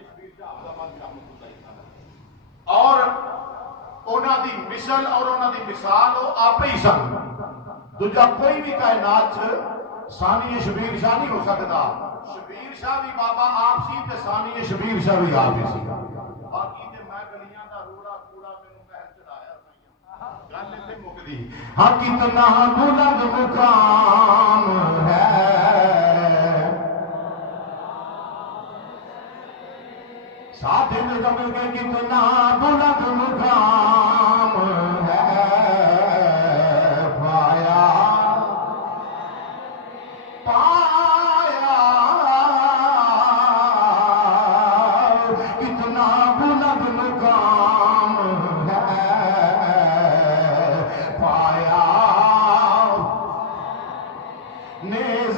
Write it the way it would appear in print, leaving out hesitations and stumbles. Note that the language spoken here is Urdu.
شبیر شاہ آباد رحمۃ اللہ اور انہاں دی مثل اور انہاں دی مثال وہ آپ ہی سن دوجا کوئی بھی کائنات ثانی شبیر شاہ نہیں ہو سکتا شبیر شاہ بھی بابا آپ سی تے ثانی شبیر شاہ بھی آپ ہی سی باقی تے میں گلیاں دا روڑا کوڑا مینوں محل چڑھایا سائیں گل تے مکدی ہاں کتنا بلند مقام ہے ساتھ میں جمل کے کتنا بلند مقام ہے پایا